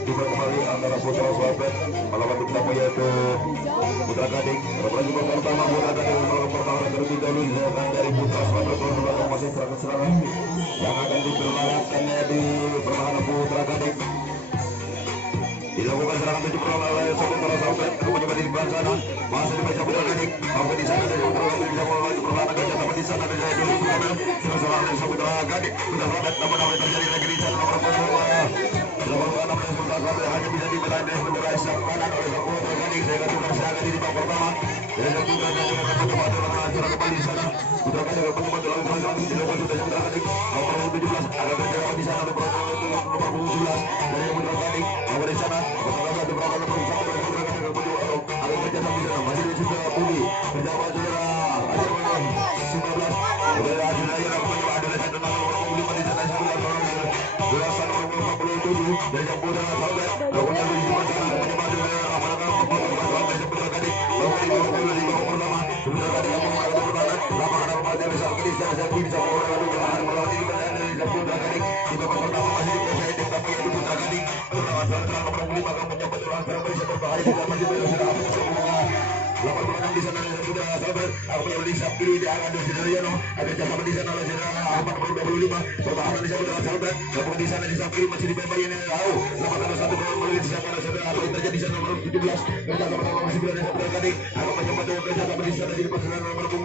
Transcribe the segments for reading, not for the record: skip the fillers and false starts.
Juga kembali antara putra sahabat melawan pertama yaitu Putra Gading. Pertandingan juga pertama Putra Gading melawan pertama terlebih dahulu dilakukan dari putra sahabat belakang masih serangan yang akan diperlakukannya di pertahanan Putra Gading. Dilakukan serangan tujuh perlawan oleh putra sahabat mencoba di depan sana masih dibaca Putra Gading. Sampai di sana dari Putra Gading bisa mulai perlawanan gajah sampai di sana dari dulu perlawanan serangan dari Putra Gading. Putra sahabat namun terjadi lagi di sana nomor 2 hanya bisa dibelai dari bendera Islam kanan oleh Putra Gading sehingga tukar serangan di babak pertama dari Putra Gading akan mencoba serangan kembali di sana. Putra Gading akan mencoba serangan dilakukan sudah Putra Gading nomor 17 akan terjadi di sana nomor 11 dari Putra Gading nomor di sana nomor 1 nomor 1 Putra Gading akan mencoba akan terjadi di sana masih di sana Budi mencoba saudara ada 19 saudara Adilaya akan mencoba ada satu nomor 5 di sana belasan nomor 47 dari Putra sahabat lakukan di sana mencoba dari Putra Gading lakukan di babak pertama Putra Gading akan mencoba lapangan apa bisa bisa melawan di Putra Gading di babak pertama masih dikuasai tim tapi itu Putra Gading serangan nomor 5 akan mencoba serangan bisa berbahaya di dalam sudah 86 di sana sudah sahabat aku yang di Sabtu di arah Desideriono ada jasa di sana oleh Saudara Ahmad nomor 25 pertahanan di sana sahabat namun di sana di Sabtu masih diperbaiki ini tahu 81 melalui di sana Saudara apa yang terjadi di sana nomor 17 kerja sama nomor 9 dari Putra Gading akan mencoba dengan kerja sama di sana di depan sana nomor 5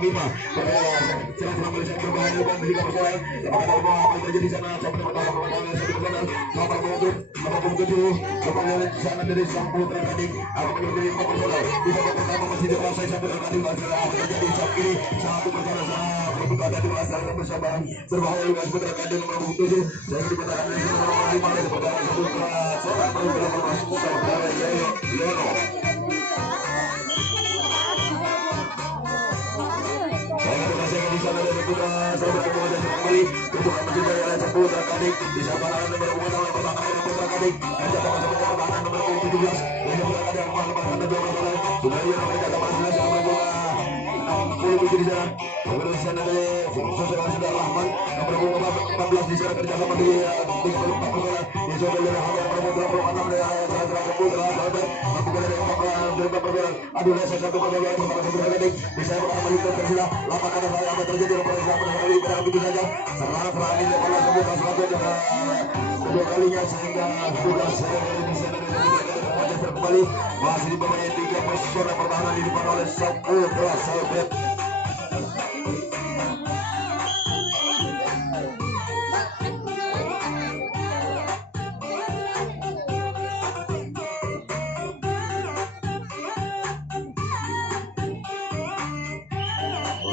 serang Malaysia berbahaya dan beri persoalan apa yang terjadi di sana sampai nomor 7 kemudian di sana dari sang Putra Gading akan menjadi persoalan di babak pertama masih dikuasai sampai terkadang masalah terjadi saat ini satu perkara berbuka dari masalah bersabaran berbahaya dengan Putra Gading nomor 7 dan dikatakan dari nomor 5 dari perkara seorang perempuan masuk saudara Yono di sana dari Putra saudara kemudian kembali untuk menjaga oleh Putra Gading di sana nomor 5 oleh pertahanan Putra Gading dan sama-sama pertahanan nomor 17 dari Putra Gading melepaskan dua masalah sudah ia mereka sama 11 nomor 67 di sana kemudian sana dari Saudara Rahman nomor 14 di sana kerjasama di 34 perkara di saudara nomor 26 dari saudara Putra sahabat membuka dari 4 perkara aduh saya satu perkara Putra Gading bisa melanjutkan tersilah lapangan saya apa terjadi nomor 1 kali pada begitu saja serangan ini oleh sebuah serangan kedua kalinya sehingga sudah di sana kembali masih di bawahnya 3 personel pertahanan di depan oleh Putra sahabat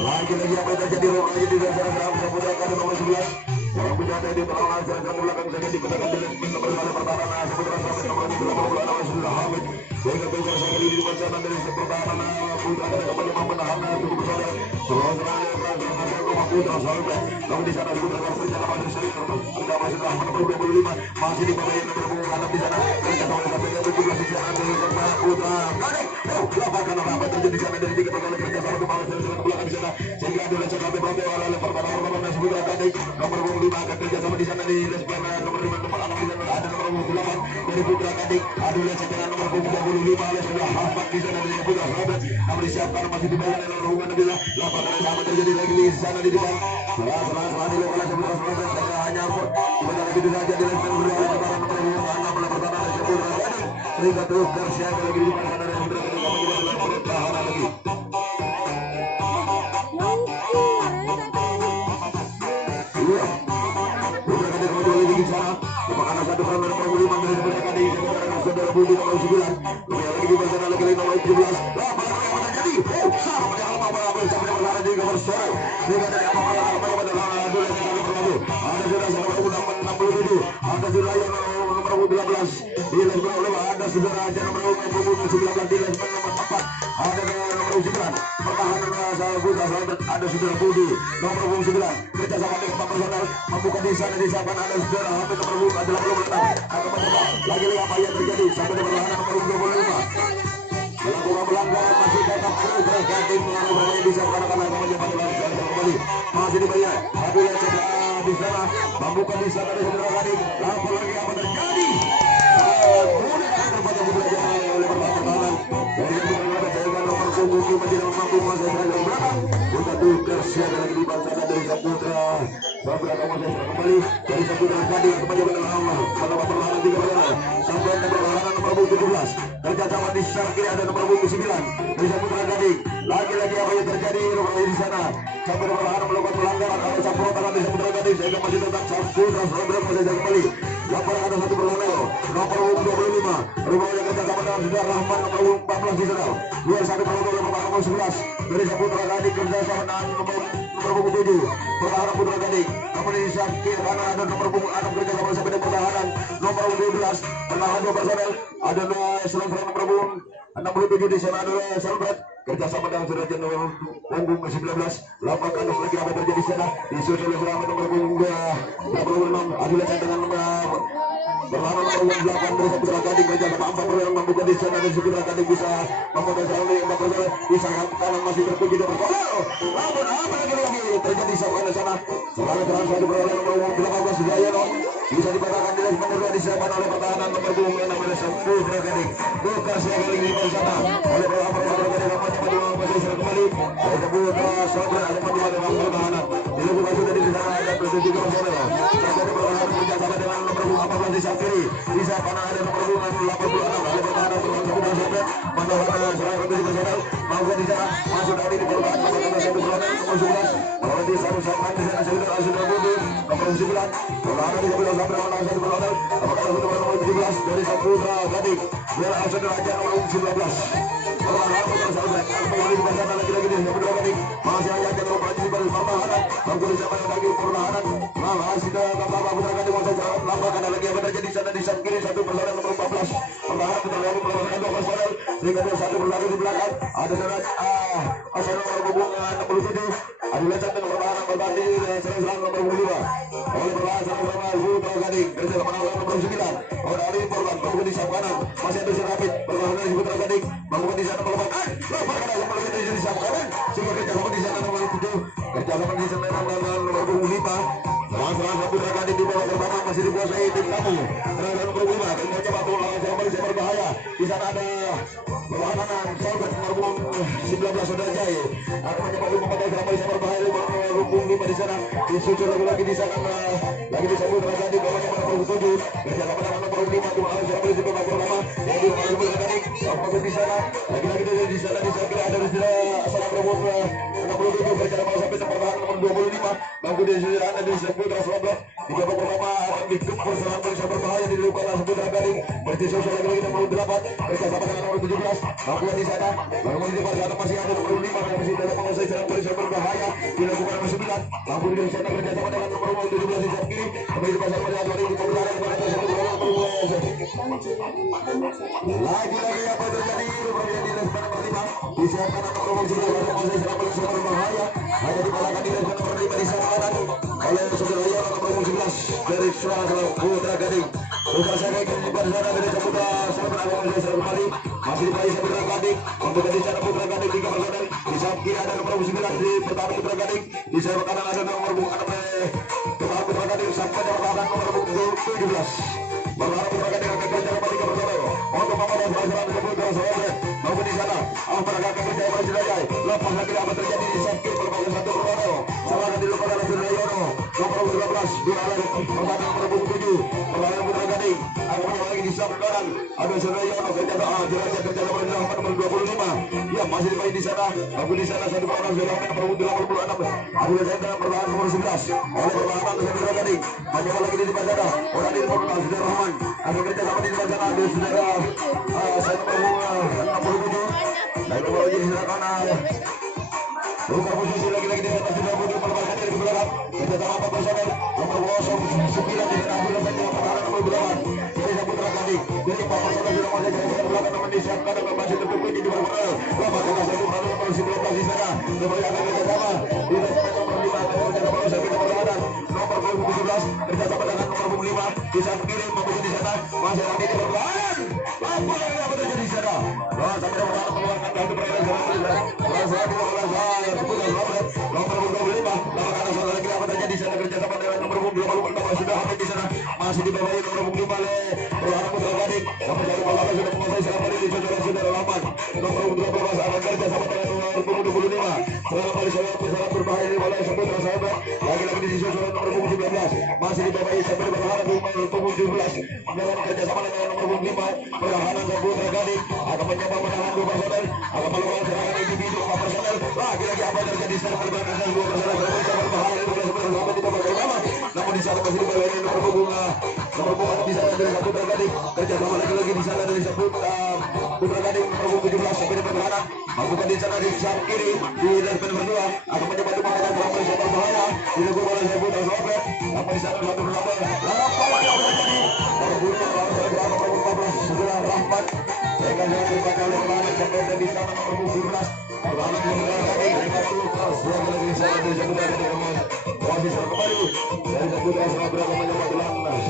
lagi-lagi apa yang terjadi lagi di dalam Putra Gading nomor 11 orang punya ada di belakang serang belakang saja dikatakan di nomor 5 pertahanan Putra sahabat nomor 86 sudah Hamid sehingga besar sekali di depan sana dari pertahanan Putra Gading kembali menahan tujuh personel serangan Putra sahabat namun di sana Putra berjalan masih sering sudah masih nomor 25 masih di bawah nomor 26 di sana mereka sampai sampai 17 di sana dari Putra Gading lapakan apa terjadi di sana dari 3 perkara kerja sama kembali ke belakang di sana sehingga ada sampai berapa oleh pertahanan Putra Gading nomor 25 akan kerja sama di sana di sebelah nomor 5 nomor 6 di sana ada nomor 28 dari Putra Gading ada sekarang nomor 25 oleh sudah Ahmad di sana dari Putra sahabat namun disiapkan masih di bawah nomor 5 bila lapangan apa terjadi lagi di sana di depan selang dilakukan sebuah proses saya hanya sebentar begitu saja di level nomor 6 oleh pertahanan Putra Gading sehingga terus bersiaga lagi di depan sana dari Putra Gading pertahanan lagi satu nomor 5 dari Putra Gading saudara Budi nomor 9 kemudian lagi di sana lagi nomor 17 apa terjadi sama dengan apa sampai berada di nomor sore sehingga dari apa ada sudah nomor 67 ada sudah yang nomor 18 di level ada saudara aja nomor 19 di level nomor 4 ada nomor 9 pertahanan Saputra Selatan ada saudara Budi nomor 9 kerja sama dengan Pak Personal membuka di sana disiapkan ada saudara Hamid nomor 2 adalah belum menang akan mencoba lagi apa yang terjadi sampai di pertahanan nomor 25 melakukan pelanggaran masih tetap terus Gading yang bermain di sana karena kembali masih dibayar tapi yang sebelah di sana membuka di sana ada saudara Gading apalagi apa terjadi oleh pertahanan nomor punggung tidak mampu masuk ke belakang untuk tukar siaga lagi di bangsa dari Saputra kembali dari Saputra Gading kembali pada Allah pada perlawanan 3 perlawanan sampai ke perlawanan nomor 17 kerjasama di kiri ada nomor 9 dari Saputra Gading lagi-lagi apa yang terjadi di sana sampai ke perlawanan melakukan pelanggaran oleh Saputra dari Saputra Gading sehingga masih tetap Saputra masih kembali laporan ada satu perlawanan nomor 25 rupanya kerjasama dengan Saudara Rahman nomor 14 di sana 21 perlawanan nomor 11 dari Saputra Gading kerjasama dengan nomor 7 pertahanan Putra Gading namun di kiri kanan ada nomor 6 kerjasama sampai dengan pertahanan nomor 12 pertahanan 2 personel ada selang-selang nomor 67 di sana ada Selbret kerjasama dengan Saudara Jenderal punggung 19 lapakan lagi apa terjadi di sana disusul oleh Rahmat nomor 26 Adilasan dengan perlawanan nomor 8 dari Saputra Gading kerjasama 4 perlawanan membuka di sana dan Saputra Gading bisa memotong oleh 4 perlawanan di sayap kanan masih terkunci di perlawanan namun apa lagi terjadi di sana serangan satu perlawanan nomor 18 Sudayono bisa dipatahkan di nomor 2 disiapkan oleh pertahanan nomor 26 oleh Saputra Gading bukan sekali lagi di sana oleh perlawanan masih kembali oleh Saputra Saputra ada pertahanan dilakukan sudah di sana ada 7 personel sampai perlawanan kerjasama dengan nomor 14 di kiri bisa panah ada nomor 86 oleh pertahanan Saputra Saputra menawarkan serangan 7 personel mau di sana masuk dari di perlawanan nomor 1 perlawanan nomor 11 melawan di sana sama di sana Saudara Budi nomor 9 perlawanan di Saputra sampai nomor 1 perlawanan apakah nomor 17 dari Saputra Gading biar Saudara Raja nomor 19 perlawanan nomor 1 kembali di sana lagi-lagi di Saputra Gading masih hanya nomor 4 di pertahanan mampu disamakan lagi perlawanan masih dalam Saputra Gading masih lambakan lagi apa terjadi di sana di kiri 1 perlawanan nomor 14 perlawanan perlawanan 2 personel sehingga ada 1 perlawanan di belakang ada Saudara asal nomor hubungan 67 ada lecat dengan perlawanan berbanding serang nomor 2 oleh perlawanan Saputra Gading kerja perlawanan nomor 9 oleh Ali Porban mampu di sayap kanan masih ada Serapit perlawanan Saputra Gading mampu di sana perlawanan lakukan di sayap kanan sehingga kerja sama di sana nomor 7 kerja sama di sana nomor 5 serangan Saputra Gading di bawah pertama masih dikuasai tim tamu serangan nomor 5 dan mencoba lawan yang berbahaya di sana ada perlawanan Selbret nomor 19 Saudara Jaya akan mencoba memotong serangan yang berbahaya nomor 5 di sana disusul lagi di sana lagi di Saputra Gading bawahnya nomor 7 kerja sama dengan nomor 5 cuma harus yang di babak pertama yang di Saputra Gading masuk di sana lagi-lagi di sana di sana ada di sana asal nomor 67 kerja sama sampai pertahanan nomor 25 mampu di sana ada di Saputra Selatan di babak pertama akan dikepung serangan yang berbahaya di luka Saputra Gading berarti sosial lagi nomor 8 kerja sama dengan nomor 17 mampu di sana lalu di sana masih ada nomor 5 yang masih dalam menguasai serangan yang berbahaya dilakukan nomor 9 mampu di sana kerja sama dengan nomor 17 di sayap kiri kembali di pasar pada hari di perlawanan lagi-lagi apa terjadi rupanya di lepas nomor 5 disiapkan nomor 11 menguasai serangan yang berbahaya hanya dikalahkan di lepas nomor 5 di sayap kanan oleh Saudara Yono nomor 11 dari Saputra Gading bukan saya ingin di sana dari Saputra Saputra kembali masih di Saputra Gading untuk di sana Putra Gading 3 personel di sayap kiri ada nomor 9 di pertahanan Putra Gading di sayap kanan ada nomor pertahanan Putra Gading sampai pertahanan nomor 17 pertahanan Putra Gading akan kerja kembali ke personel untuk memadam perasaan Saputra Selbret maupun di sana mereka akan kerja kembali Saudara lepas lagi apa terjadi di sayap kiri pertahanan 1 personel serangan dilakukan oleh Saudara Yono nomor 12 di arah pertahanan nomor 7 pertahanan Putra Gading akan lagi di sayap kanan ada Saudara Yono kerja nomor 25 ya masih di sana mampu di sana satu perlawanan nomor 86 ada Saudara perlawanan nomor 11 oleh perlawanan Saputra Gading hanya lagi di sana orang di nomor Saudara Rahman ada kerja sama di sana ada Saudara nomor 67 dan nomor di sana kanan buka posisi lagi-lagi di atas Saudara Budi perlawanan dari belakang kerja sama 4 personel nomor 09 di sana ada saja perlawanan nomor 8 dari Saputra Gading jadi 4 personel sudah masuk ke belakang akan disiapkan dan masih tertutup di nomor 1 19 di sana. Kembali akan kerjasama di nomor 5 nomor 17 kerjasama dengan nomor 5 bisa mengirim menuju di sana. Masih lagi di berlawan. Apa yang terjadi di sana? Sampai mengeluarkan kartu perairan nomor 25 lagi apa terjadi di sana kerjasama dengan nomor 26 sudah hampir di sana. Masih di bawah nomor 25 oleh Perlahan Putra Gading. Nomor 1 sudah menguasai selama ini saudara Rahman. Nomor 12 akan kerjasama dengan nomor 25. Selama kali sangat berbahaya di bola Saputra sahabat. Lagi-lagi di sisi nomor 19 masih di bawah sampai berharap nomor 17 dalam kerjasama dengan nomor 25 Perlahan Saputra Gading akan mencoba menahan 2 personel akan melakukan serangan individu 4 personel. Lagi-lagi apa terjadi setelah perbaikan 2 personel berbahaya di bola Saputra sahabat tidak bagaimana. Namun di sana masih di bawah ini nomor bunga di sana dari Saputra Gading kerjasama lagi di sana dari Saputra Gading nomor 17 sampai di perlahan masukkan di sana di sayap kiri di dasar nomor 2 akan mencoba menggunakan serangan yang berbahaya dilakukan oleh Saputra sahabat. Namun di sana satu berapa apa yang terjadi nomor 14 setelah Rahmat mereka yang terbakar oleh perlahan sampai di sana nomor 17 perlahan Saputra Gading 50 lagi di sana dari Saputra Gading masih kembali dari Saputra sahabat mencoba perlahan perlahan.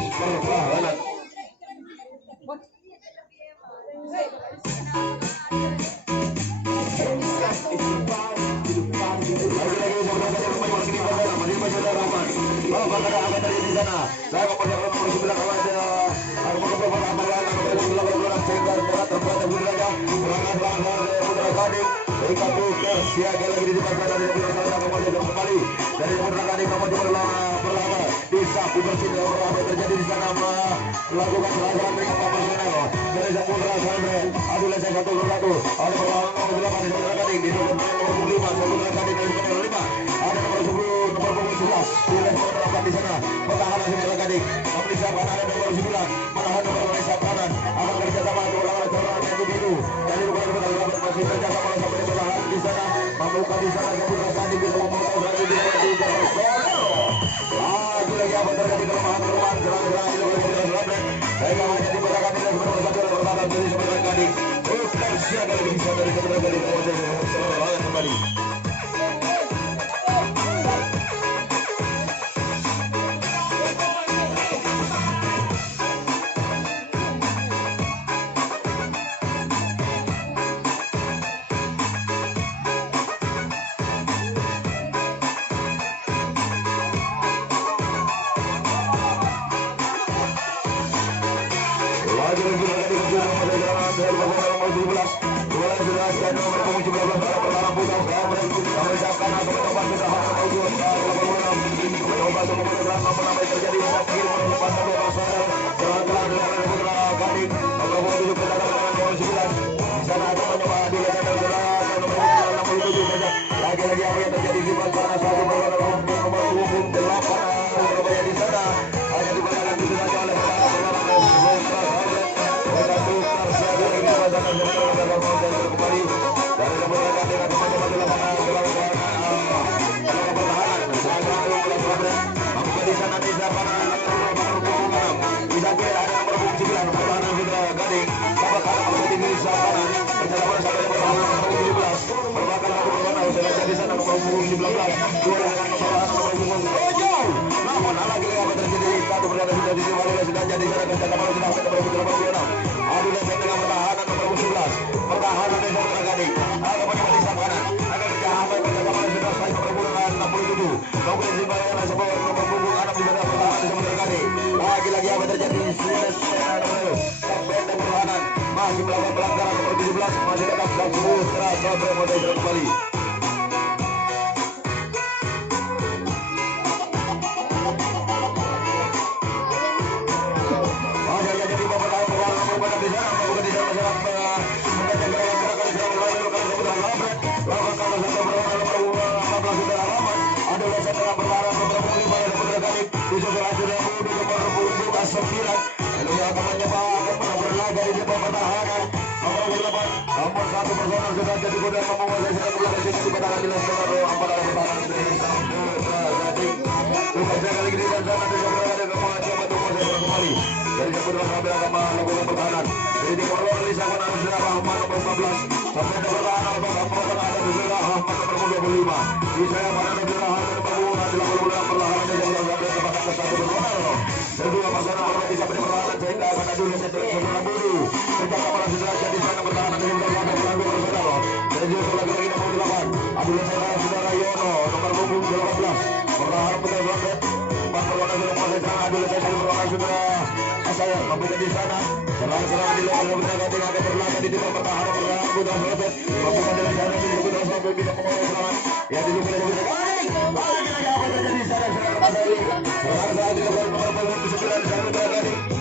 Siaga lagi di depan sana dari kembali dari Putra Gading nomor perlahan disapu bersih apa terjadi di sana melakukan serangan dengan profesional dari Putra Gading adalah saya satu ada perlahan nomor 8 di Putra Gading di nomor 5 Putra Gading dari nomor 5 ada nomor 10 nomor 11 di sana pertahanan Putra Gading namun di sana ada nomor 9 menahan nomor Malaysia kanan akan kerjasama melakukan serangan individu dari nomor masih kerjasama sampai pertahanan di sana membuka di sana Putra Gading bisa memotong lagi di lagi apa terjadi kelemahan serang-serang saya hanya di Putra Gading dan berbagai dari Putra Gading siaga lagi bisa dari Putra Gading kembali lagi-lagi apa yang terjadi di sana satu nomor 28 di sana hanya dibatalkan itu saja oleh kembali dari kemenangan dengan teman-teman di lapangan di sana di sana bisa kira ada nomor 9 pertahanan Putra Gading sama kalah di kiri sana bersama sampai pertahanan nomor 17 berbakar satu perlawanan sudah di sana nomor 19 dua dengan nomor jauh namun lagi apa terjadi satu perlawanan sudah dimulai sudah jadi sana kerjasama sudah sampai nomor 26 adu dengan pertahanan nomor 11 pertahanan dari Putra Gading ada pada di sana ada kerjasama bersama sudah sampai nomor 67 kemudian dibayar sebuah nomor punggung 6 di sana pertahanan di Putra Gading lagi-lagi apa terjadi sampai perlawanan masih melakukan pelanggaran nomor 17 masih tetap serasa bermodal kembali. Nomor 1 personal sudah jadi gudang menguasai serangan di pertahanan di Leicester apakah pertahanan dari Gading bukan sekali lagi di sana ada kembali dari Saputra Surabaya akan melakukan pertahanan. Ini diperlukan Lisakan Abdullah Rahman nomor 14 sampai pertahanan Al-Fatihah ada Abdullah Rahman nomor 25. Bisa pada Abdullah Rahman nomor 25 dilakukan perlawanan dari Saputra Surabaya ke satu berlawan. Kedua pasangan nomor 3 perlawanan sehingga akan ada dulu satu Saudara Budi. Sejak kepala sudah jadi sana pertahanan dari Saudara Budi saudara. Dan juga lagi nomor 8 Abdullah Saudara Yono nomor 18. Perlawanan betul-betul perlawanan sudah mulai sana Abdullah perlawanan sudah saya membuka di sana serang-serang di luar beberapa tinggal ada berlaga di depan pertahanan pertahanan Buddha Selatan membuka dari sana di Buddha Selatan bisa menguasai serangan yang dilupa dari Buddha lagi apa terjadi di sana serang pada ini serang-serang di luar nomor 9 sana berada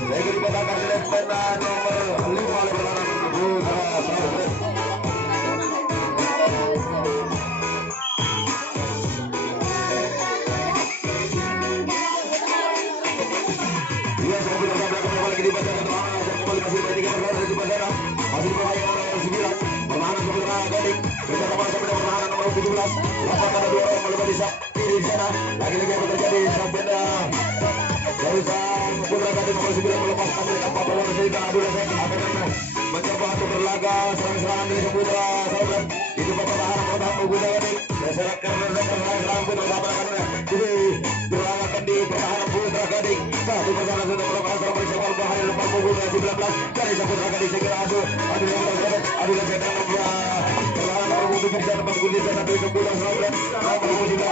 saya kira dikatakan di depan nomor 5 oleh pertahanan Buddha Selatan. Masih berbahaya nomor 9 pertahanan Saputra Gading bersama sampai pertahanan nomor 17 langsung ada 2 orang melebar di sana lagi-lagi apa terjadi sampai dari sang Saputra Gading nomor 9 melepaskan dari tanpa perlawanan sehingga Abdullah akan mencoba untuk berlaga serang-serangan dari Saputra Sahabat itu pertahanan Saputra Gading serak karena serang Putra Sahabat akan berlaga di pertahanan Putra Gading satu pertahanan sudah melakukan serang bersama bahaya lepas pukul 19 dari Saputra Gading segera asuh Abdullah sedang perlahan nomor 7 bisa tempat gol di sana dari Saputra Sahabat nomor 15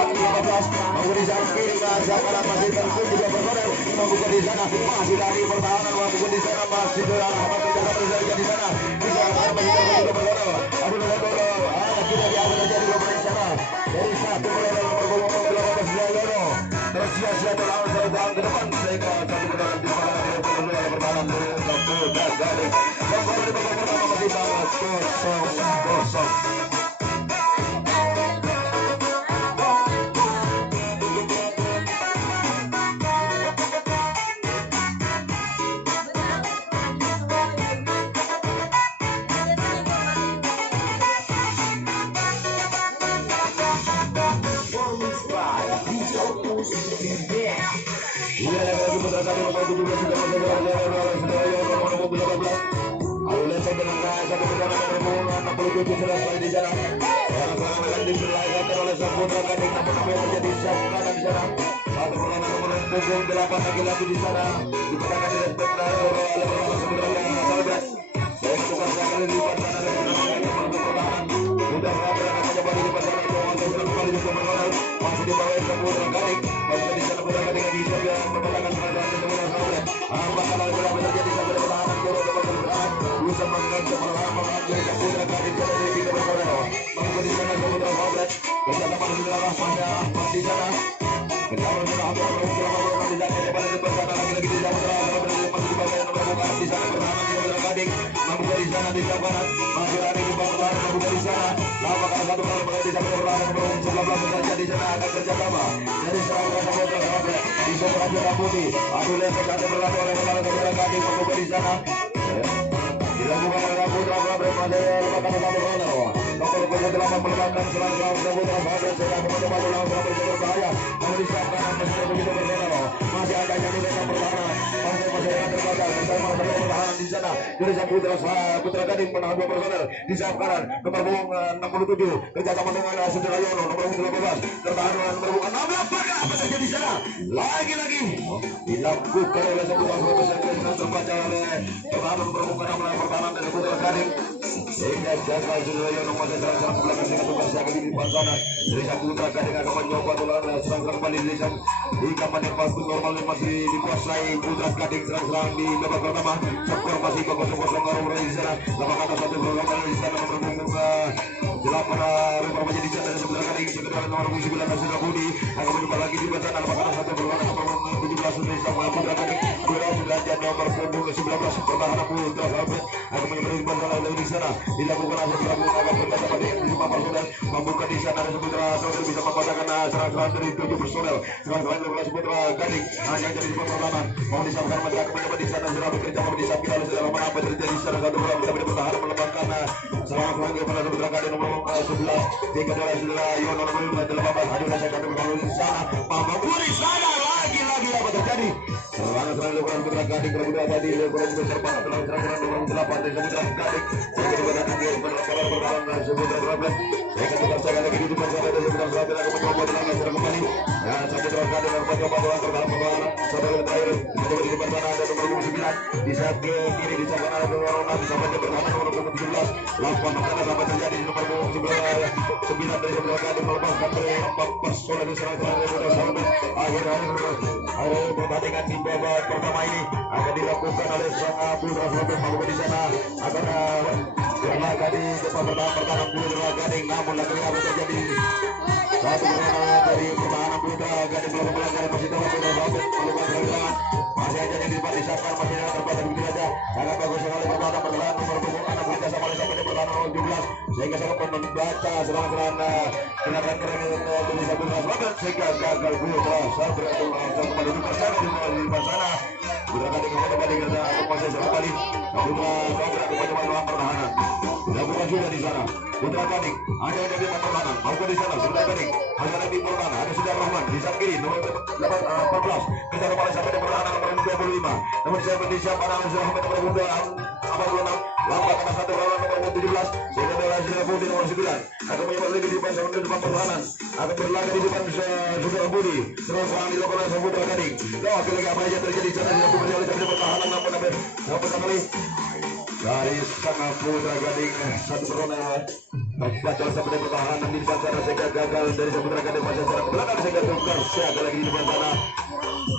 mau di sana kiri sekarang masih terus juga berkobar membuka di sana masih dari pertahanan membuka di sana masih apa tidak terjadi di sana bisa masih terus berkobar Abdullah tidak diambil terjadi di sana dari satu nomor 18 Yono tersia-sia terlalu tahun ke depan sehingga satu pertahanan di pertahanan dari Saputra Gading kembali di babak pertama masih balas 0-0. Di sana, orang-orang di sebelah oleh Saputra Gading namun apa yang terjadi siapkan di sana. Satu perlawanan nomor 8 lagi-lagi di sana dikatakan di respect oleh Saputra Gading Sahabat. Dan tukar sekali di sana ada nomor pertahanan. Sudah berapa akan mencoba di depan sana untuk kembali ke perlawanan masih di bawah Saputra Gading. Masih di sana Saputra Gading bisa mempertahankan perlawanan Saputra Sahabat. Apakah berapa terjadi sampai pertahanan nomor pertahanan bisa mengancam perlawanan dari Saputra Gading dari kita berkoordinasi di sana Saputra Sahabat bersama dengan Rahman di sana bersama dengan Abdul di sana kepada bersama lagi di Saputra Sahabat masih di bawah nomor bukan di sana pertahanan Saputra Gading membuka di sana di Sabaran masih ada di bawah membuka di sana lama kali satu kali berada di Saputra nomor 19 saja di sana akan kerjasama dari Saputra Sahabat di sana Raja Putih Abdul ada berlaku oleh Saputra Gading membuka di sana dilakukan oleh Saputra Sahabat pada lepas satu nomor 28 meletakkan serang-serang Saputra Sahabat sedang mencoba langsung berbahaya namun disiapkan masih begitu berbeda masih ada yang mendekat pertahanan masih yang terbatas bersama pertahanan di sana dari Saputra Gading menahan 2 personel di sayap kanan nomor 67 kerjasama dengan Saudara Yono nomor 18 tertahan dengan nomor 16 apa saja di sana lagi-lagi dilakukan oleh Saputra Sahabat terbaca oleh pertahanan permukaan oleh pertahanan dari Saputra Gading sehingga jaga Saudara Yono masih serang-serang ke belakang dengan tugas jaga di depan sana dari Saputra Gading akan mencoba tulang serang kembali di kaman yang pasti normal masih dikuasai Putra Gading serang-serang di babak pertama skor masih 0-0 nomor di sana lawan atas satu program di sana nomor 8 rupanya di sana Saputra Gading sekedar nomor 9 Saudara Budi akan mencoba lagi di sana lawan atas satu program nomor 17 dari Putra Gading sudah jadi nomor 19 pertahanan Putra Sahabat akan mencoba di sana di sana dilakukan Saputra Budi akan bersama dengan 5 personel membuka di sana Saputra Sahabat bisa mematahkan serang-serang dari 7 personel serang-serang dari Saputra Gading hanya jadi di pertahanan mau disampaikan masih akan mencoba di sana sudah bekerja mau disampaikan oleh Saudara apa terjadi di sana satu bola bisa bertahan melemahkan serang-serang kepada Saputra Gading nomor 11 tiga dari Saudara Yono nomor 18 hadir saya kami di sana mampu di sana lagi-lagi apa terjadi terjadi. Serangan dilakukan Putra Gading Pramuda tadi dilakukan serpan dalam serangan nomor 8 dari Putra Gading. Saya juga datang di perlawanan Putra Gading. Saya akan sekali lagi di depan saya dari Putra Gading akan mencoba lagi serang kembali. Ya, Putra Gading akan mencoba dalam perlawanan sampai terakhir. Mencoba di depan sana ada nomor 9 di saat kiri di sana ada nomor 6 sampai di pertahanan nomor 17. Lakukan makanan sampai terjadi di nomor 9 dari Putra Gading melepaskan personal di serangan dari Putra Gading. Akhir pertandingan di babak pertama ini akan dilakukan oleh sang Putra Gading. Maupun di sana akan berlaga di depan pertahanan Putra Gading, namun lagi apa terjadi satu pertahanan dari pertahanan Putra Gading melakukan pelanggaran masih dalam Putra Gading melakukan pelanggaran masih aja di depan disahkan masih ada terbatas begitu saja. Sangat bagus sekali pertahanan nomor 6 Putra sama sampai di pertahanan nomor 17 sehingga sangat membaca serangan tindakan keren untuk bisa Putra Gading sehingga gagal Putra sampai kembali di sana di sana. Putra Gading kembali kerja masih sekali Putra Gading kembali melawan pertahanan. Dilakukan juga di sana. Putra Gading ada di depan pertahanan. Maupun di sana Putra Gading ada di pertahanan. Ada Sudar Rahman di saat kiri nomor 14. Kejar kembali sampai di pertahanan nomor 25. Namun siapa di siapa Sudar Rahman nomor 26. Lambat karena satu lawan nomor 17. Sehingga adalah Sudar Budi nomor 9. Akan menyebar lagi di depan pertahanan. Akan berlaga di depan Sudar Budi. Terus serangan dilakukan oleh Putra Gading. Oke lagi apa saja terjadi di sana dilakukan oleh pertahanan namun kali dari sang Putra Gading satu corona baca sampai pertahanan di depan sana sehingga gagal dari Putra Gading masih secara ke belakang sehingga tukar siaga lagi di depan sana.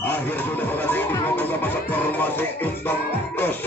Akhir sudah pertandingan di masa formasi imbang 0.